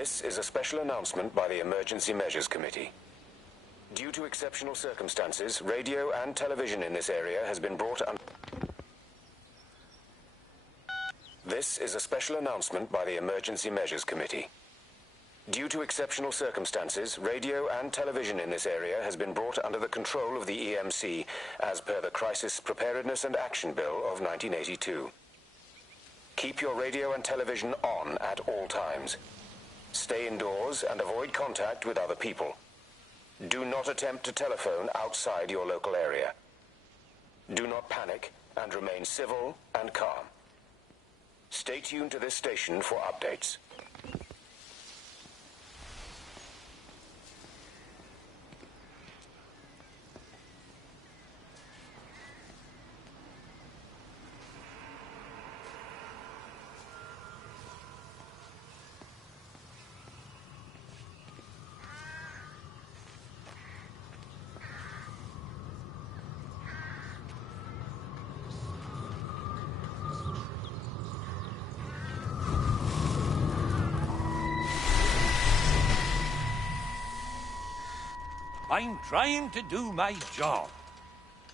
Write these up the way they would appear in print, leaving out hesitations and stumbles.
This is a special announcement by the Emergency Measures Committee. Due to exceptional circumstances, radio and television in this area has been brought under... This is a special announcement by the Emergency Measures Committee. Due to exceptional circumstances, radio and television in this area has been brought under the control of the EMC as per the Crisis Preparedness and Action Bill of 1982. Keep your radio and television on at all times. Stay indoors and avoid contact with other people. Do not attempt to telephone outside your local area. Do not panic and remain civil and calm. Stay tuned to this station for updates. I'm trying to do my job.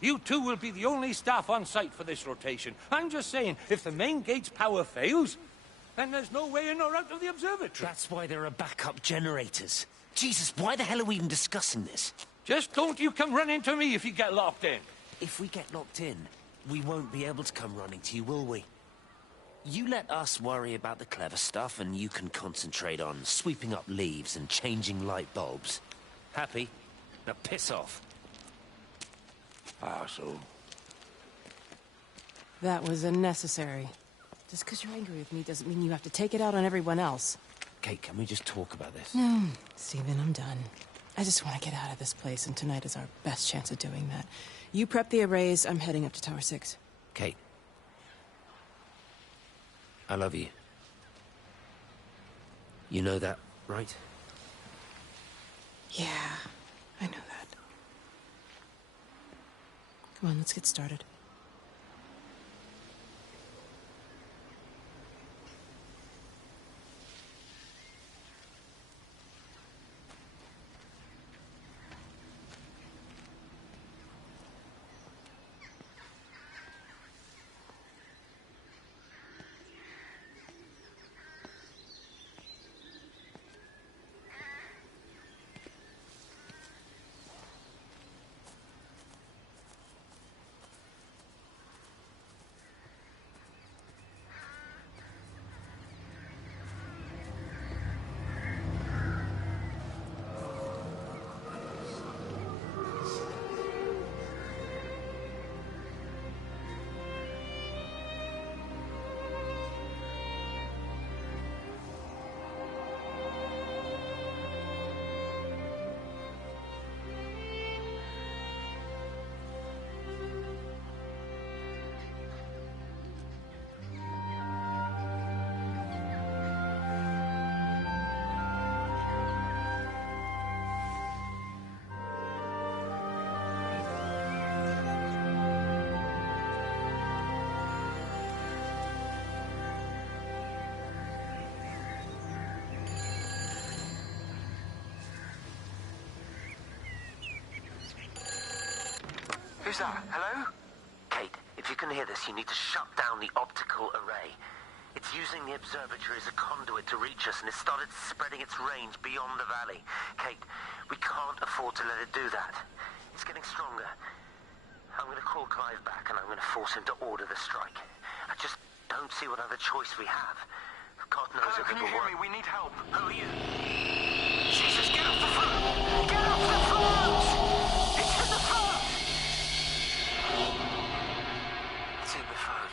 You two will be the only staff on site for this rotation. I'm just saying, if the main gate's power fails, then there's no way in or out of the observatory. That's why there are backup generators. Jesus, why the hell are we even discussing this? Just don't you come running to me if you get locked in. If we get locked in, we won't be able to come running to you, will we? You let us worry about the clever stuff, and you can concentrate on sweeping up leaves and changing light bulbs. Happy? Now piss off. Arsehole. That was unnecessary. Just because you're angry with me doesn't mean you have to take it out on everyone else. Kate, can we just talk about this? No, Stephen, I'm done. I just want to get out of this place, and tonight is our best chance of doing that. You prep the arrays, I'm heading up to Tower 6. Kate. I love you. You know that, right? Yeah, I know that. Come on, let's get started. Who's that? Hello? Kate, if you can hear this, you need to shut down the optical array. It's using the observatory as a conduit to reach us, and it's started spreading its range beyond the valley. Kate, we can't afford to let it do that. It's getting stronger. I'm going to call Clive back, and I'm going to force him to order the strike. I just don't see what other choice we have. God knows Hello, if can you it'll hear work. me? We need help. Who are you? Jesus, get off the phone! Get off the phone! It's in the phone! It's in the phone.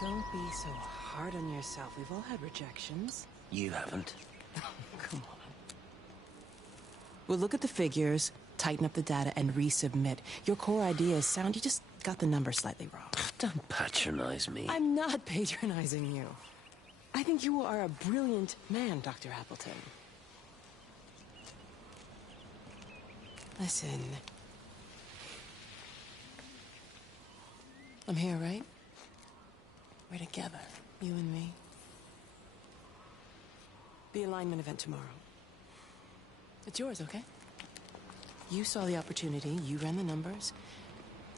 Don't be so hard on yourself. We've all had rejections. You haven't. Come on. We'll look at the figures, tighten up the data, and resubmit. Your core idea is sound. You just got the number slightly wrong. Don't patronize me. I'm not patronizing you. I think you are a brilliant man, Dr. Appleton. Listen. I'm here, right? We're together, you and me. The alignment event tomorrow. It's yours, okay? You saw the opportunity, you ran the numbers.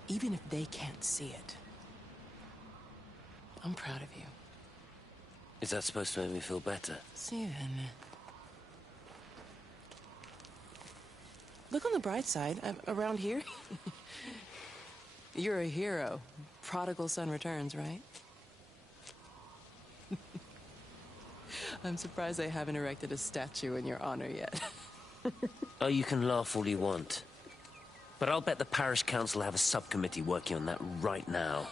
Even if they can't see it, I'm proud of you. Is that supposed to make me feel better? Steven. Look on the bright side. Around here, you're a hero. Prodigal son returns, right? I'm surprised they haven't erected a statue in your honor yet. Oh, you can laugh all you want. But I'll bet the parish council have a subcommittee working on that right now.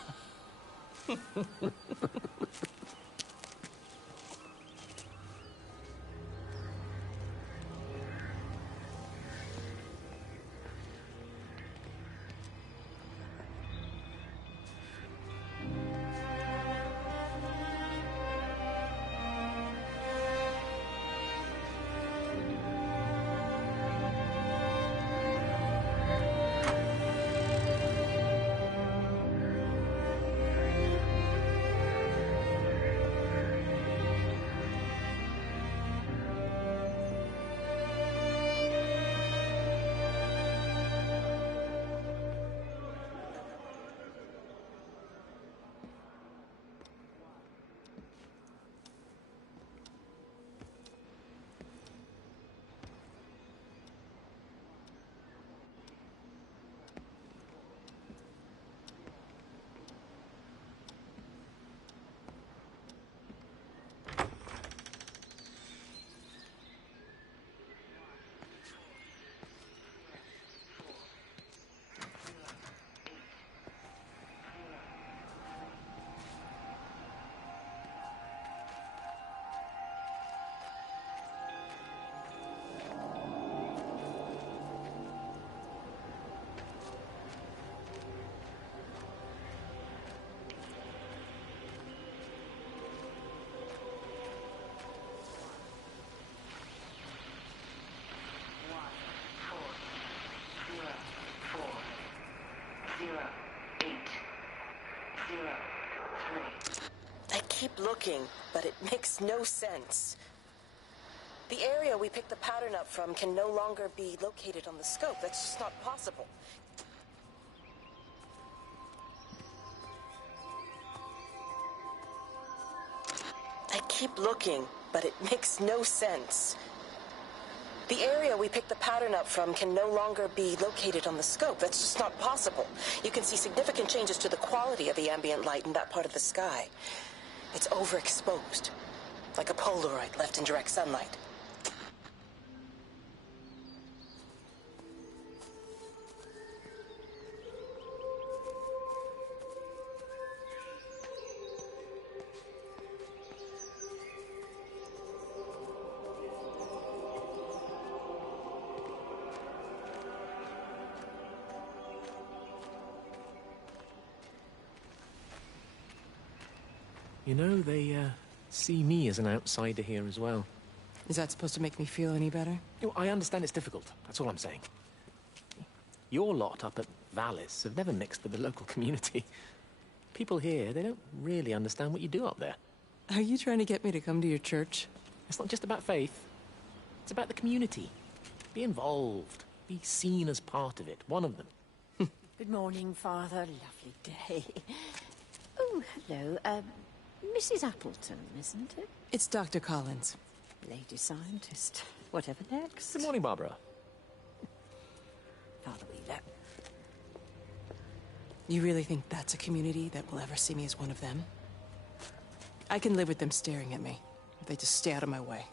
I keep looking, but it makes no sense. The area we picked the pattern up from can no longer be located on the scope. That's just not possible. I keep looking, but it makes no sense. The area we picked the pattern up from can no longer be located on the scope. That's just not possible. You can see significant changes to the quality of the ambient light in that part of the sky. It's overexposed, like a Polaroid left in direct sunlight. You know, they see me as an outsider here as well. Is that supposed to make me feel any better? You know, I understand it's difficult. That's all I'm saying. Your lot up at Vallis have never mixed with the local community. People here, they don't really understand what you do up there. Are you trying to get me to come to your church? It's not just about faith. It's about the community. Be involved. Be seen as part of it. One of them. Good morning, Father. Lovely day. Oh, hello. Mrs. Appleton, isn't it? It's Dr. Collins. Lady scientist. Whatever next. Good morning, Barbara. Father Wheeler. You really think that's a community that will ever see me as one of them? I can live with them staring at me, if they just stay out of my way.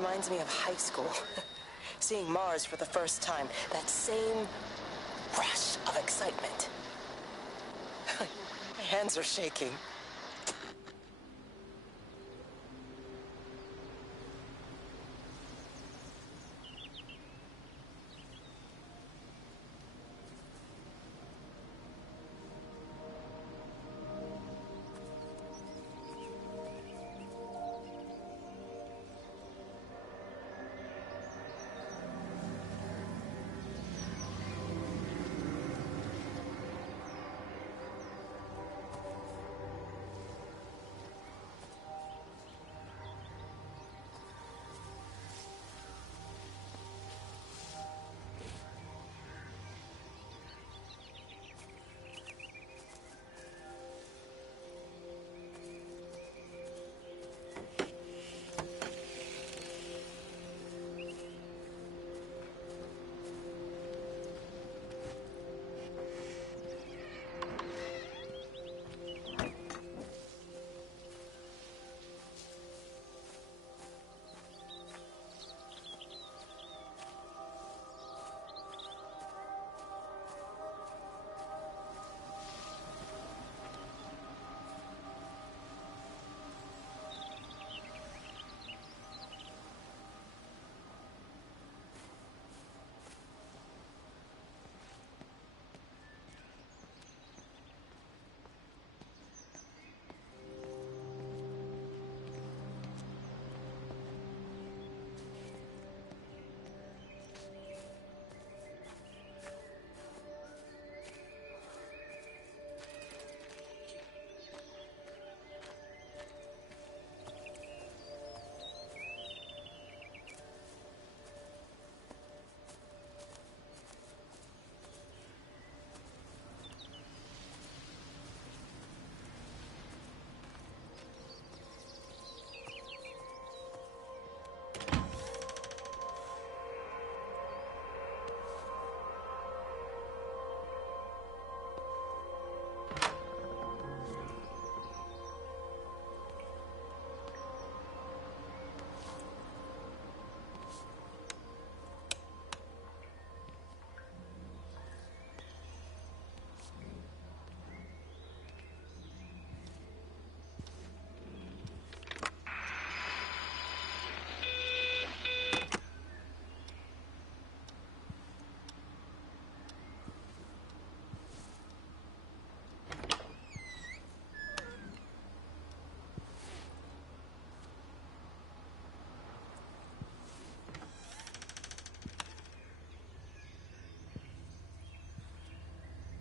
reminds me of high school. Seeing Mars for the first time. That same rush of excitement. My hands are shaking.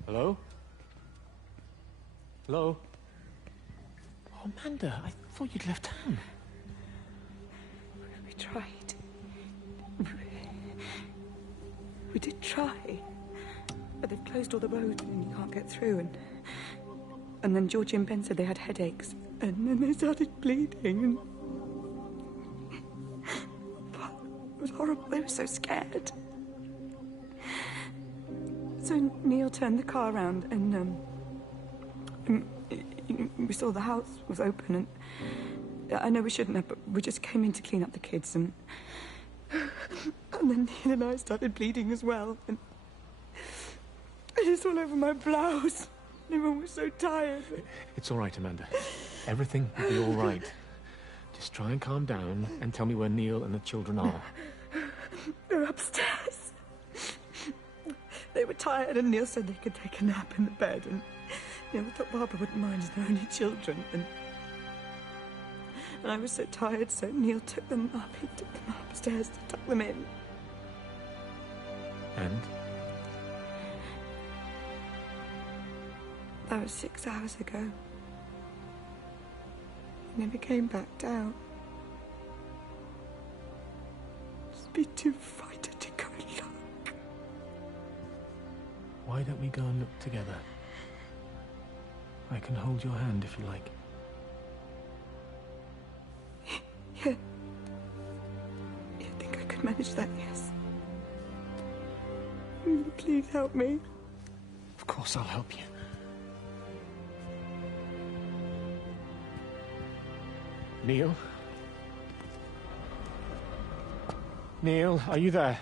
Hello? Hello? Oh, Amanda, I thought you'd left town. We tried. We did try. But they've closed all the roads and you can't get through. And then Georgie and Ben said they had headaches. And then they started bleeding. It was horrible. They were so scared. So Neil turned the car around and we saw the house was open and I know we shouldn't have, but we just came in to clean up the kids and then Neil and I started bleeding as well and it was all over my blouse. Everyone was so tired. It's all right, Amanda. Everything will be all right. Just try and calm down and tell me where Neil and the children are. They're upstairs. They were tired and Neil said they could take a nap in the bed and I thought Barbara wouldn't mind as they're only children and I was so tired so Neil took them up. He took them upstairs to tuck them in. And? That was 6 hours ago. He never came back down. Just be too frightened to go and look. Why don't we go and look together? I can hold your hand if you like. Yeah. I think I could manage that, yes. Please help me. Of course I'll help you. Neil, are you there?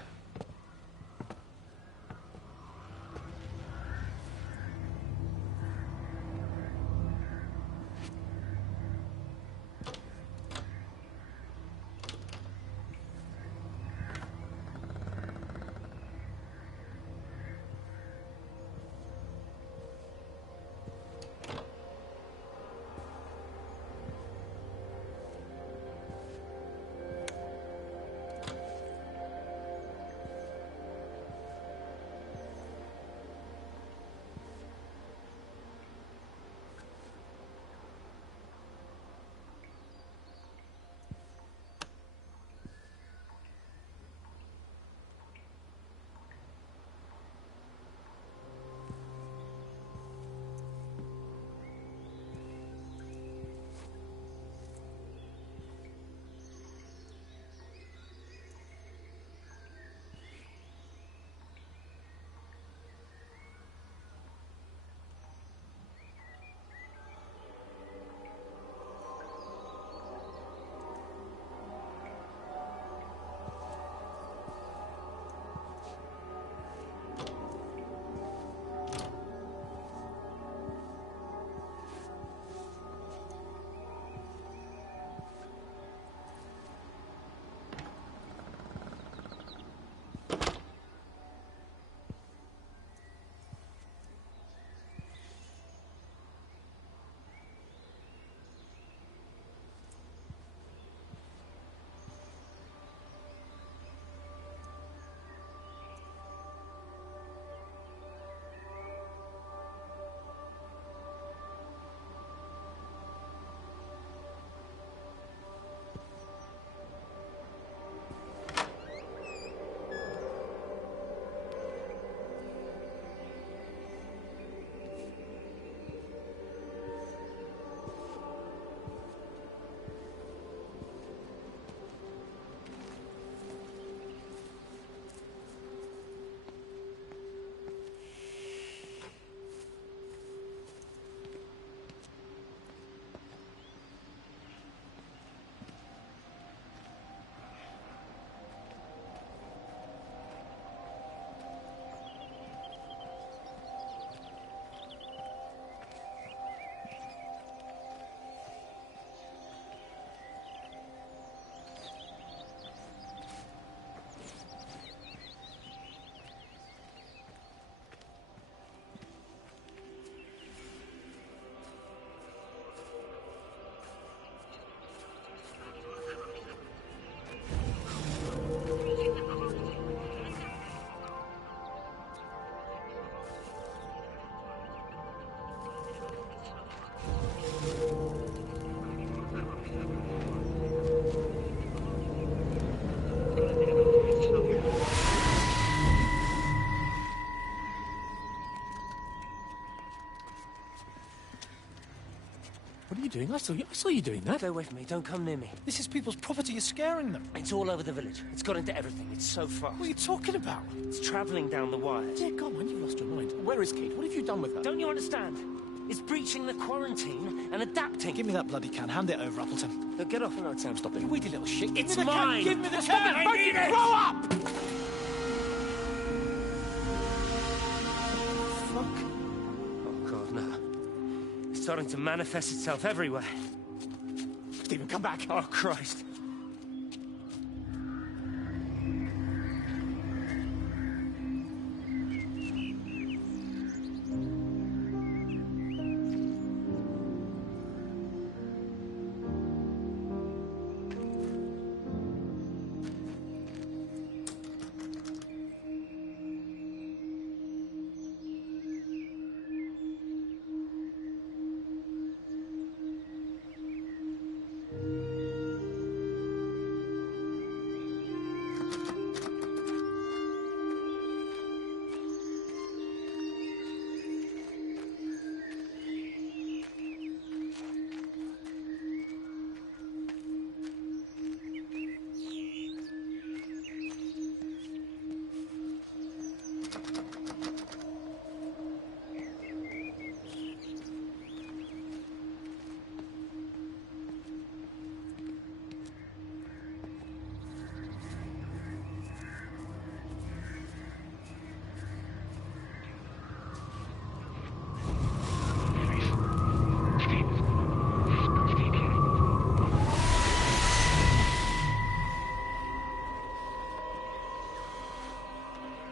What are you doing? I saw you doing that. Stay away from me. Don't come near me. This is people's property. You're scaring them. It's all over the village. It's got into everything. It's so fast. What are you talking about? It's travelling down the wires. Dear God, man, you've lost your mind. Where is Kate? What have you done with her? Don't you understand? It's breaching the quarantine and adapting. Give me that bloody can. Hand it over, Appleton. Now get off. No, Sam, stop it. You weedy little shit. It's Give me the mine. Can. Give me the Stop can. it. I need it. Grow up! Fuck. Oh, God, no. It's starting to manifest itself everywhere. Stephen, come back. Oh, Christ.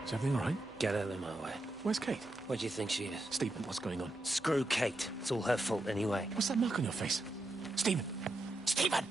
Is everything all right? Get out of my way. Where's Kate? Where do you think she is? Stephen, what's going on? Screw Kate. It's all her fault anyway. What's that mark on your face? Stephen! Stephen!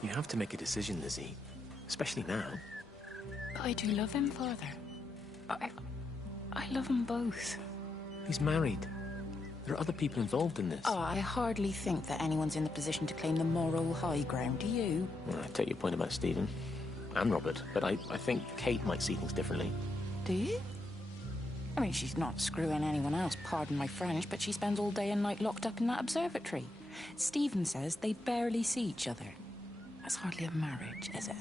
You have to make a decision, Lizzie. Especially now. But I do love him, Father. I love them both. He's married. There are other people involved in this. Oh, I hardly think that anyone's in the position to claim the moral high ground, do you? Well, I take your point about Stephen. And Robert. But I think Kate might see things differently. Do you? I mean, she's not screwing anyone else, pardon my French, but she spends all day and night locked up in that observatory. Stephen says they barely see each other. That's hardly a marriage, is it?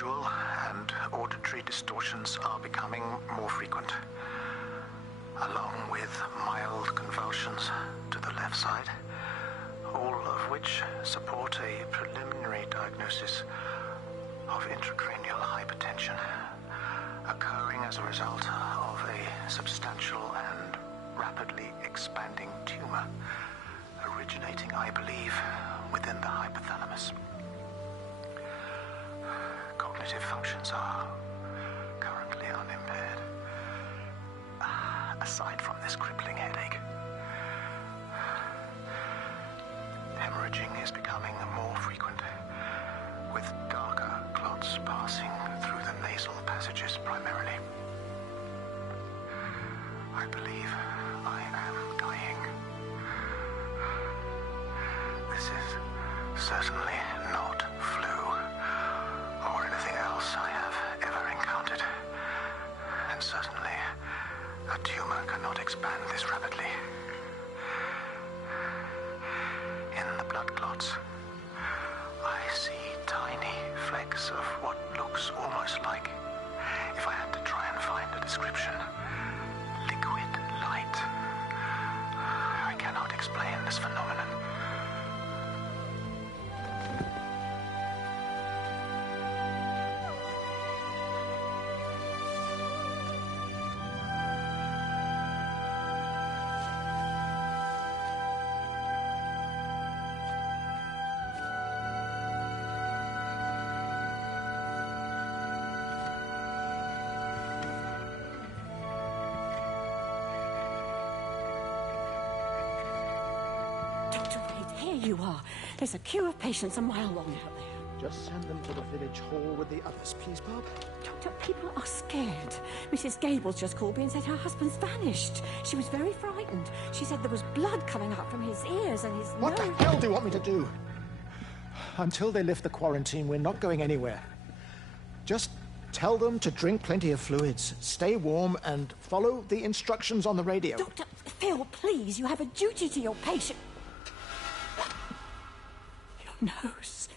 visual and auditory distortions are becoming more frequent, along with mild convulsions to the left side, all of which support a preliminary diagnosis of intracranial hypertension, occurring as a result of a substantial and rapidly expanding tumor, originating, I believe, within the hypothalamus. Cognitive functions are currently unimpaired, aside from this crippling headache. Hemorrhaging is becoming more frequent, with darker clots passing through the nasal passages primarily. I believe I am dying. This is certainly not flu or anything else I have ever encountered. And certainly a tumor cannot expand this rapidly. In the blood clots, I see tiny flecks of what looks almost like, if I had to try and find a description, liquid light. I cannot explain this phenomenon. Dr. Wade, here you are. There's a queue of patients a mile long out there. Just send them to the village hall with the others, please, Bob. Doctor, people are scared. Mrs. Gables just called me and said her husband's vanished. She was very frightened. She said there was blood coming up from his ears and his What nose. the hell do you want me to do? Until they lift the quarantine, we're not going anywhere. Just tell them to drink plenty of fluids, stay warm, and follow the instructions on the radio. Dr. Phil, please, you have a duty to your patient. Your nose.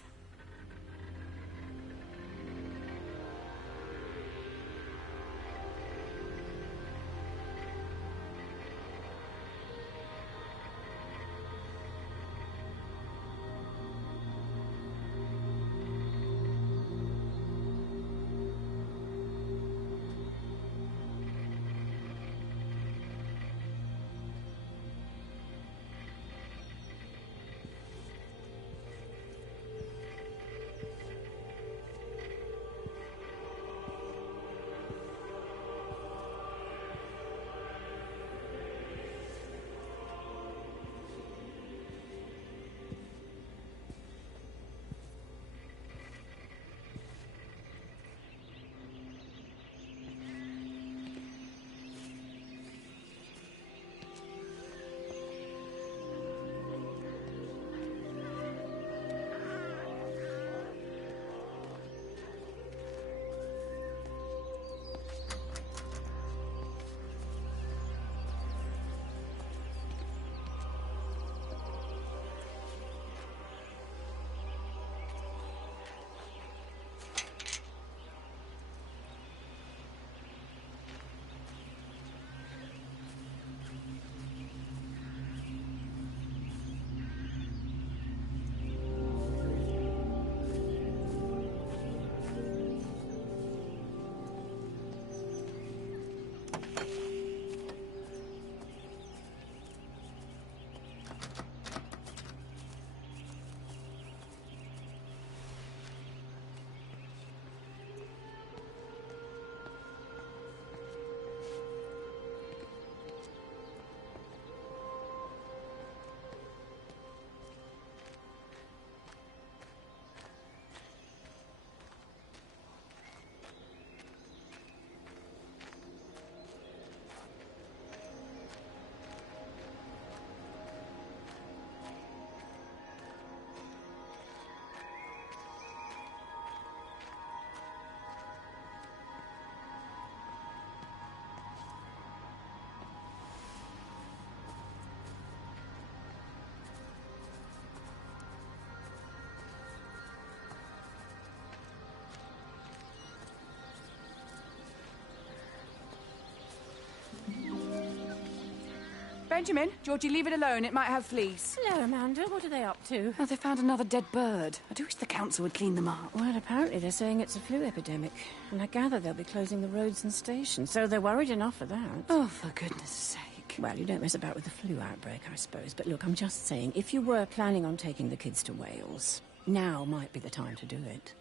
Benjamin, Georgie, leave it alone. It might have fleas. Hello, Amanda. What are they up to? Oh, they found another dead bird. I do wish the council would clean them up. Well, apparently they're saying it's a flu epidemic. And I gather they'll be closing the roads and stations, so they're worried enough for that. Oh, for goodness sake. Well, you don't mess about with the flu outbreak, I suppose. But look, I'm just saying, if you were planning on taking the kids to Wales, now might be the time to do it.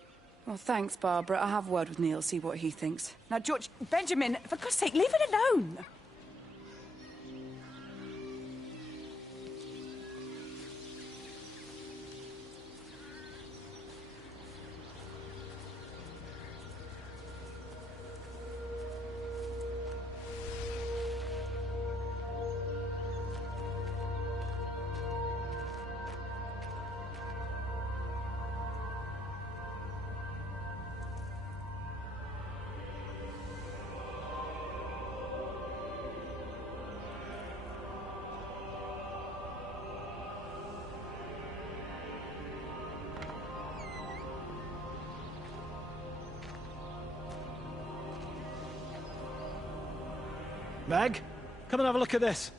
Well, thanks, Barbara. I'll have a word with Neil, see what he thinks. Now, George, Benjamin, for God's sake, leave it alone! Meg, come and have a look at this.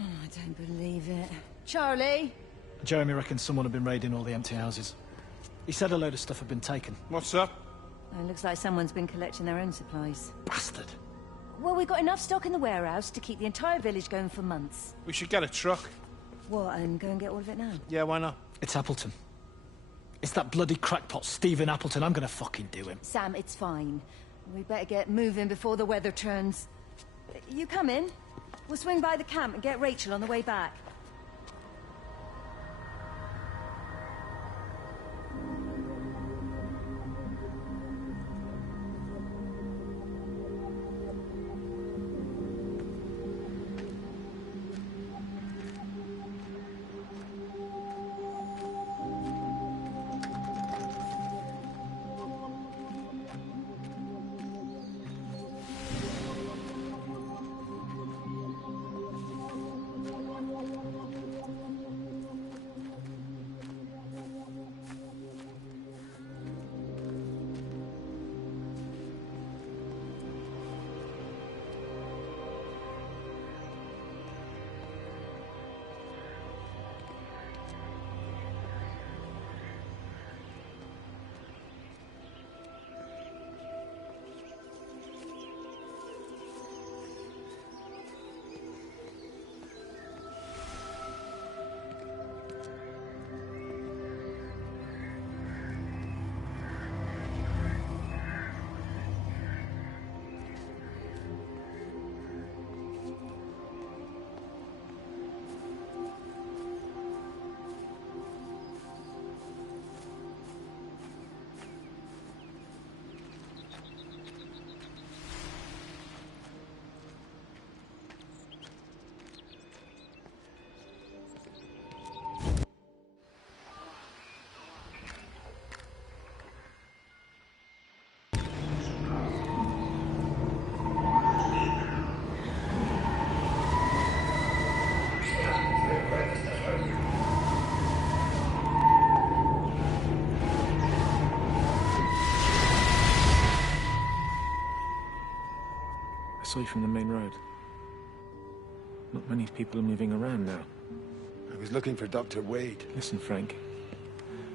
Oh, I don't believe it. Charlie? Jeremy reckons someone had been raiding all the empty houses. He said a load of stuff had been taken. What's up? It looks like someone's been collecting their own supplies. Bastard. Well, we've got enough stock in the warehouse to keep the entire village going for months. We should get a truck. What, and go and get all of it now? Yeah, why not? It's Appleton. It's that bloody crackpot Stephen Appleton. I'm gonna fucking do him. Sam, it's fine. We better get moving before the weather turns. You come in. We'll swing by the camp and get Rachel on the way back. I saw you from the main road. Not many people are moving around now. I was looking for Dr. Wade. Listen, Frank.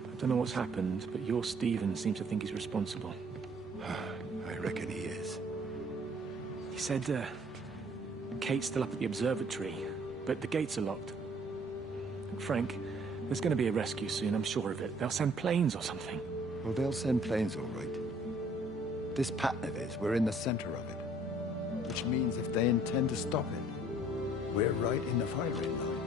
I don't know what's happened, but your Stephen seems to think he's responsible. I reckon he is. He said, Kate's still up at the observatory, but the gates are locked. Frank, there's going to be a rescue soon, I'm sure of it. They'll send planes or something. Well, they'll send planes, all right. This pattern of his, we're in the center of it. Which means if they intend to stop it, we're right in the firing line.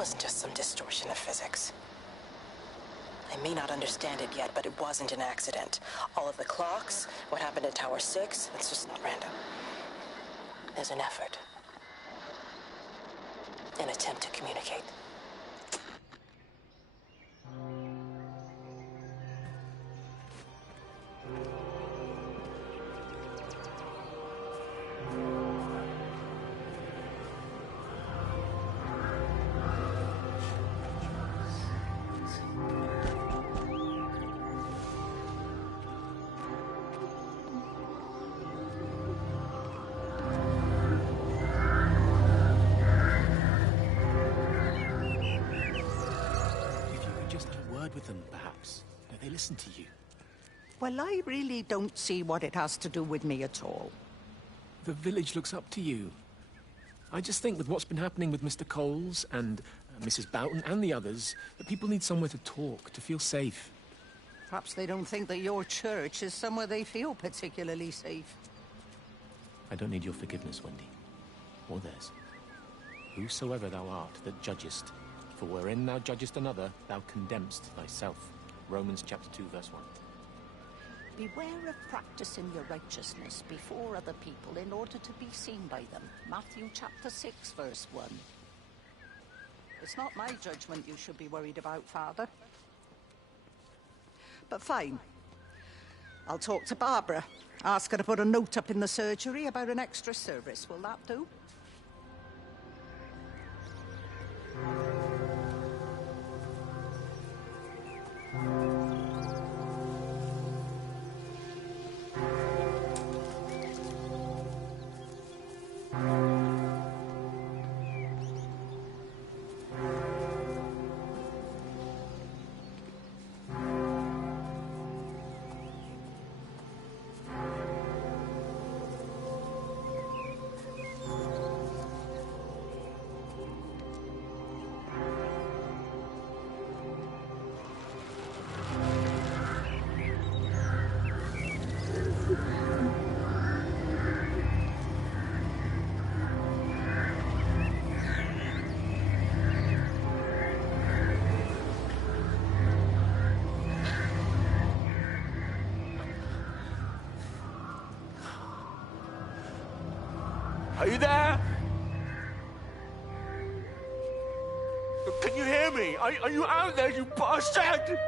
wasn't just some distortion of physics. I may not understand it yet, but it wasn't an accident. All of the clocks, what happened at Tower 6, it's just not random. There's an effort. An attempt to communicate. With them, perhaps. Do they listen to you? Well, I really don't see what it has to do with me at all. The village looks up to you. I just think with what's been happening with Mr. Coles and Mrs. Boughton and the others, that people need somewhere to talk, to feel safe. Perhaps they don't think that your church is somewhere they feel particularly safe. I don't need your forgiveness, Wendy. Or theirs. Whosoever thou art that judgest, for wherein thou judgest another, thou condemnest thyself. Romans chapter 2, verse 1. Beware of practicing your righteousness before other people in order to be seen by them. Matthew chapter 6, verse 1. It's not my judgment you should be worried about, Father. But fine. I'll talk to Barbara. Ask her to put a note up in the surgery about an extra service. Will that do? Are you there? Can you hear me? Are you out there, you bastard?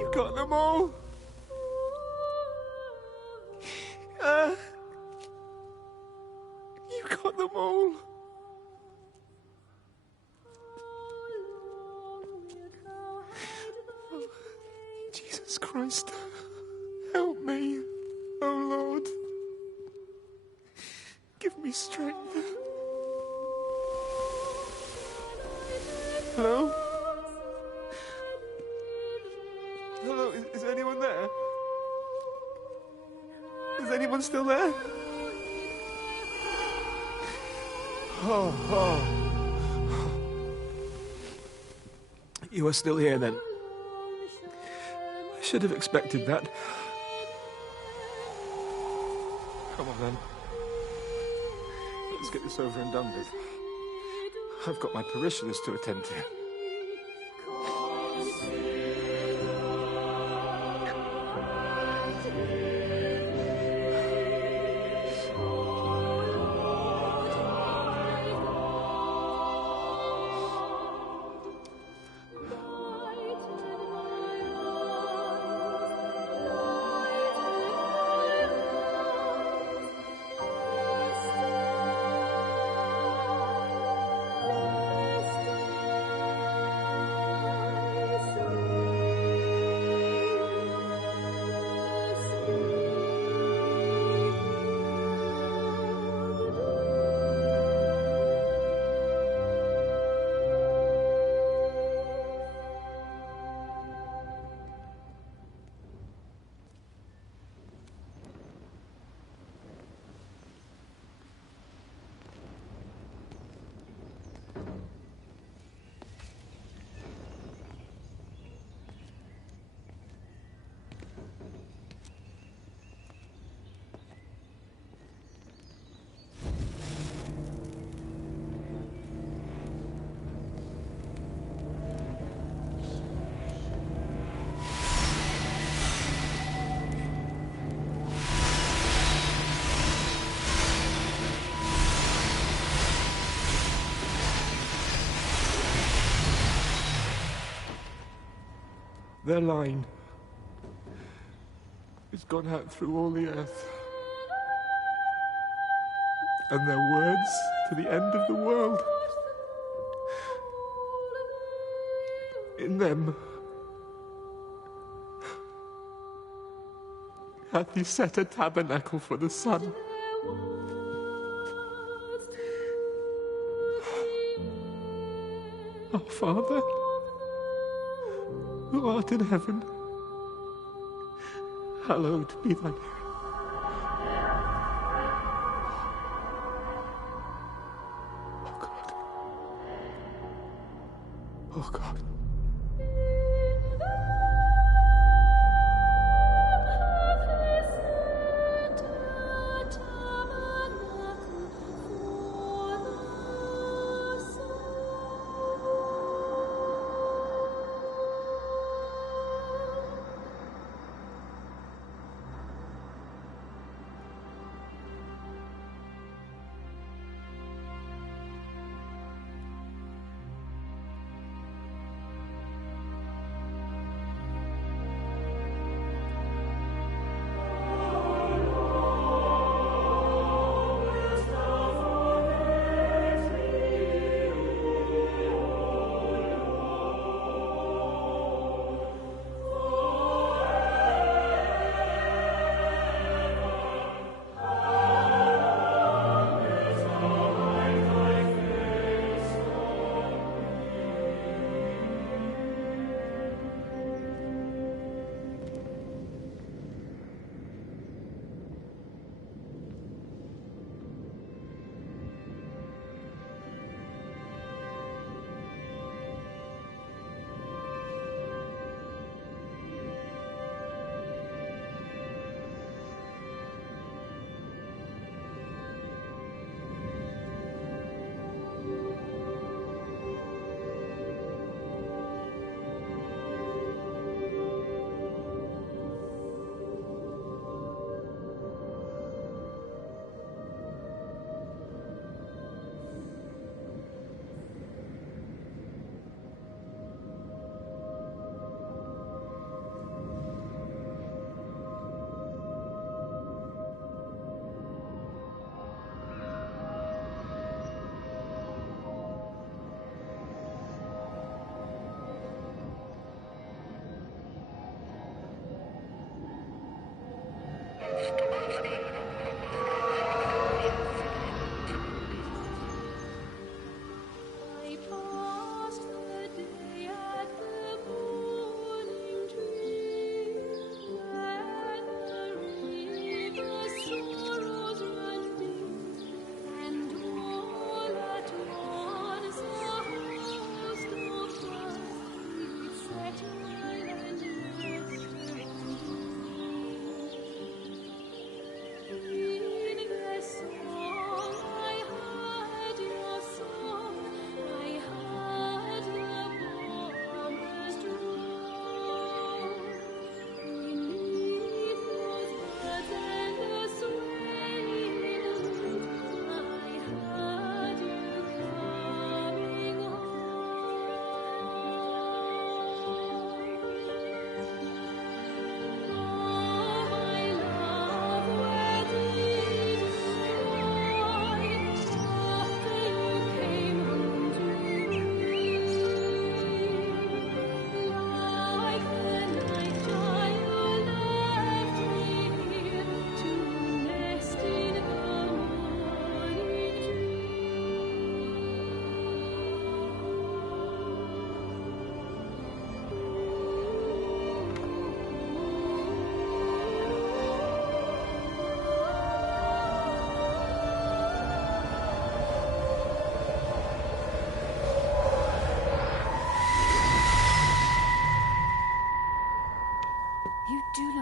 You got them all? You got them all? Oh, Jesus Christ. Help me, oh Lord. Give me strength. Hello? Hello, is anyone there? Is anyone still there? Oh. You are still here then? I should have expected that. Come on, then. Let's get this over and done with. I've got my parishioners to attend to. Their line has gone out through all the earth. And their words to the end of the world. In them hath he set a tabernacle for the sun. Our Father, who art in heaven, hallowed be thy name. Oh God.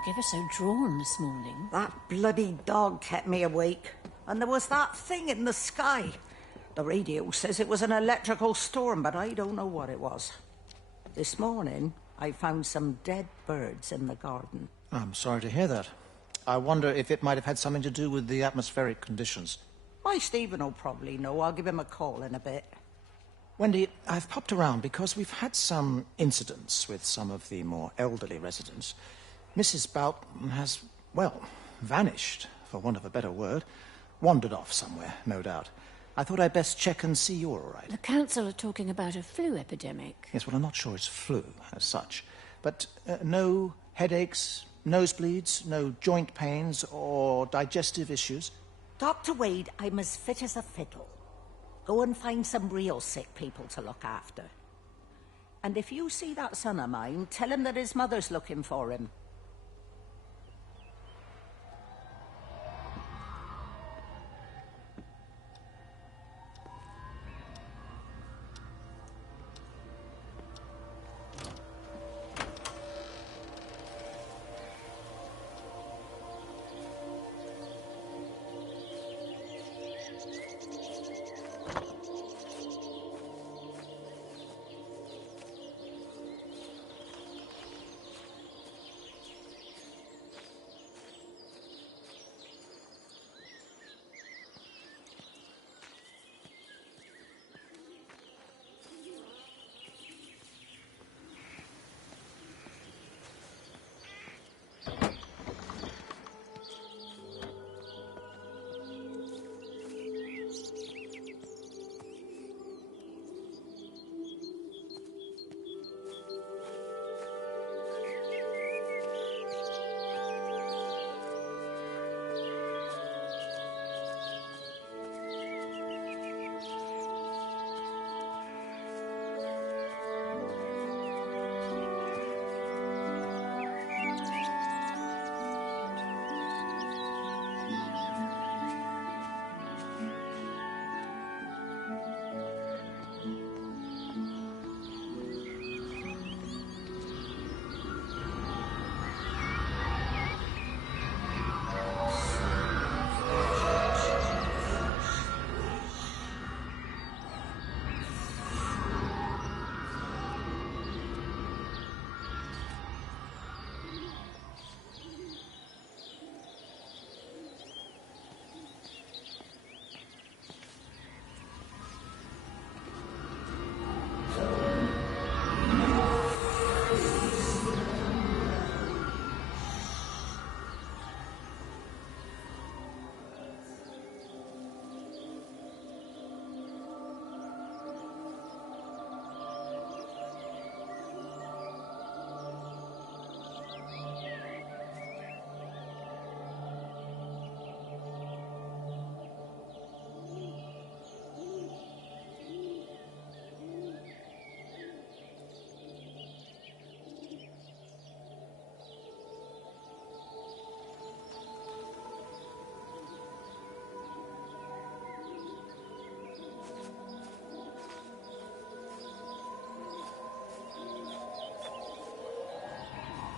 Ever so drawn this morning. That bloody dog kept me awake. And there was that thing in the sky. The radio says it was an electrical storm, but I don't know what it was. This morning, I found some dead birds in the garden. I'm sorry to hear that. I wonder if it might have had something to do with the atmospheric conditions. Why, Stephen will probably know. I'll give him a call in a bit. Wendy, I've popped around because we've had some incidents with some of the more elderly residents. Mrs. Boughton has, well, vanished, for want of a better word. Wandered off somewhere, no doubt. I thought I'd best check and see you're all right. The council are talking about a flu epidemic. Yes, well, I'm not sure it's flu as such. But no headaches, nosebleeds, no joint pains or digestive issues? Dr. Wade, I'm as fit as a fiddle. Go and find some real sick people to look after. And if you see that son of mine, tell him that his mother's looking for him.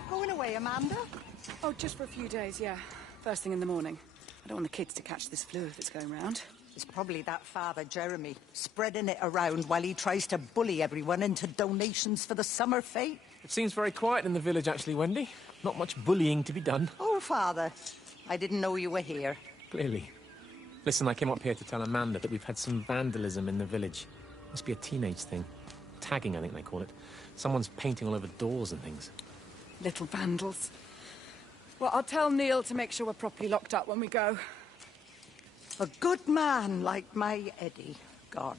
Going away, Amanda? Oh, just for a few days, yeah. First thing in the morning. I don't want the kids to catch this flu if it's going round. It's probably that father, Jeremy, spreading it around while he tries to bully everyone into donations for the summer fete. It seems very quiet in the village, actually, Wendy. Not much bullying to be done. Oh, Father, I didn't know you were here. Clearly. Listen, I came up here to tell Amanda that we've had some vandalism in the village. Must be a teenage thing. Tagging, I think they call it. Someone's painting all over doors and things. Little vandals. Well, I'll tell Neil to make sure we're properly locked up when we go. A good man like my Eddie gone.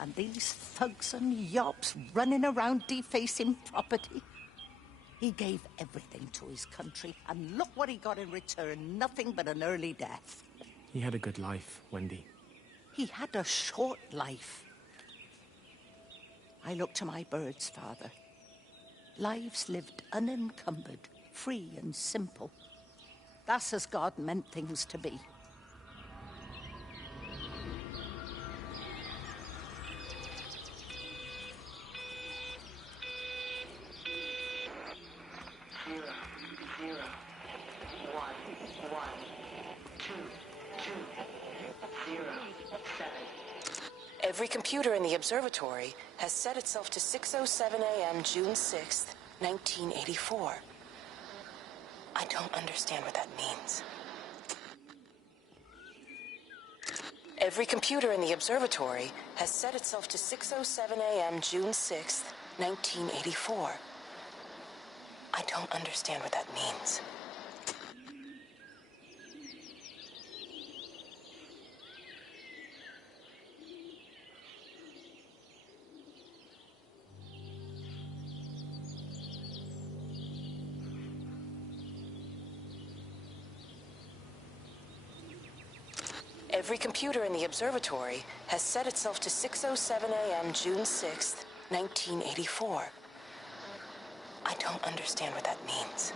And these thugs and yops running around defacing property. He gave everything to his country, and look what he got in return. Nothing but an early death. He had a good life, Wendy. He had a short life. I look to my birds, Father. Lives lived unencumbered, free and simple. That's as God meant things to be. Every computer in the observatory has set itself to 6:07 a.m. June 6th, 1984. I don't understand what that means. Every computer in the observatory has set itself to 6:07 a.m. June 6th, 1984. I don't understand what that means. Every computer in the observatory has set itself to 6:07 a.m. June 6th, 1984. I don't understand what that means.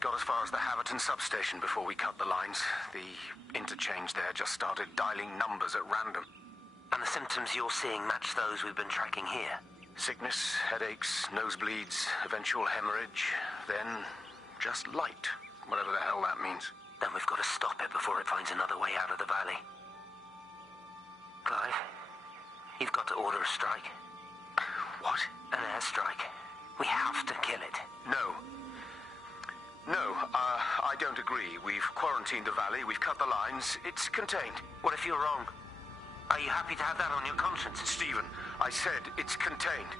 Got as far as the Haverton substation before we cut the lines. The interchange there just started dialing numbers at random. And the symptoms you're seeing match those we've been tracking here? Sickness, headaches, nosebleeds, eventual hemorrhage, then just light, whatever the hell that means. Then we've got to stop it before it finds another way out of the valley. Clive, you've got to order a strike. What? An airstrike. We have to kill it. No, I don't agree. We've quarantined the valley, we've cut the lines, it's contained. What if you're wrong? Are you happy to have that on your conscience? Stephen, I said it's contained.